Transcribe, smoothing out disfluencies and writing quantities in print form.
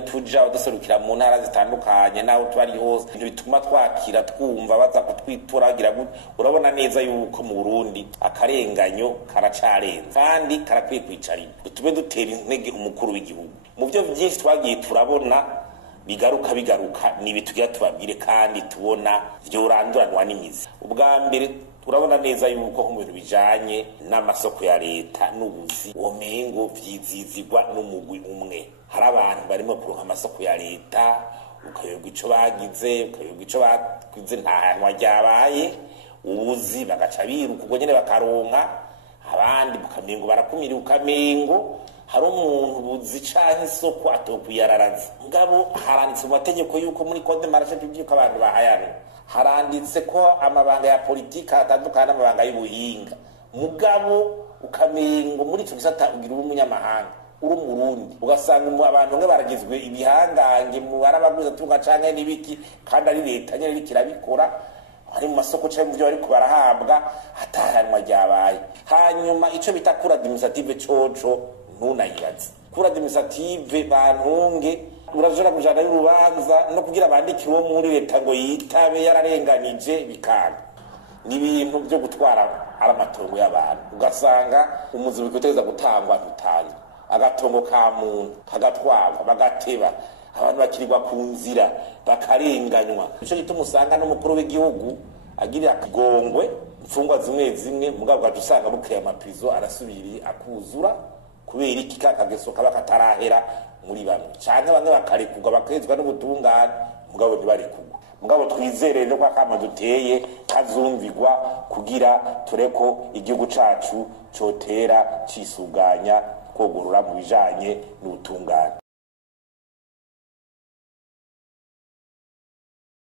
tuja udaserukira mu ntara zitandukanye naho twari hose ibintu bituma twakira twumva baza kutwituragira urabona neza yuko mu Burundi akarenganyo karacarenze kandi karakwiye kwicarira dutume dutera intege umukuru w'igihugu mu byo byinshi twagiye turabona bigaruka nibi tugira tubabwire kandi tubona byoranduranwa n'imizi ubwa mbere turabona neza yuko mu bintu bijanye n'amasoko ya leta n'ubuzi womengo vyizizigwa n'umugwi umwe hari abantu barimo kuronka amasoko ya leta ukayoga ico bagize nta hanwa ryabaye ubuzi bagaca biruka ubwo nyene bakaronka abandi bukamengo barakumira ukamengo hari umuntu buzi canke isoko atokuyararaza ngabo haranditse mu mategeko yuko muri code marché public abantu bahayana haranditse ko amabanga ya politika atandukana n'amabanga y'ubuhinga mugabo ukamengo muri ico gisata ugira umunyamahanga uri umurundi ugasanga abantu bamwe baragizwe ibihangange mu barabaguza tunga canke n'ibiki kandi ari leta nyene irikirabikora hari mu masoko cyane mu byo ariko barahabwa hatahanwa ryabaye hanyuma ico bita cour administrative coco ntunayibaze cour administrative bantunge urajora kujana y'urubanza no kugira abandikire uwo muri leta ngo yitabe yararenganije bikanga ni ibintu byo gutwara aramatongo y'abantu ugasanga umuzi bikoteza gutangwa ntutanga agatongo ka muntu kagatwagwa bagateba abantu bakirirwa ku nzira bakarenganywa ico gituma usanga n'umukuru w'igihugu agira akigongwe imfungwa zimwe mugabo gatusanga bukeye amaprizo arasubiriye akuzura kubera iki kakageso kaba katarahera muri bamwe canke bamwe bakarekugwa bakezwa n'ubutungane mugabo ntibarekugwa mugabo twizere no kwa kama duteye kazumvigwa kugira tureko igihugu cacu cotera cisuganya kogorora mu bijanye n'ubutungane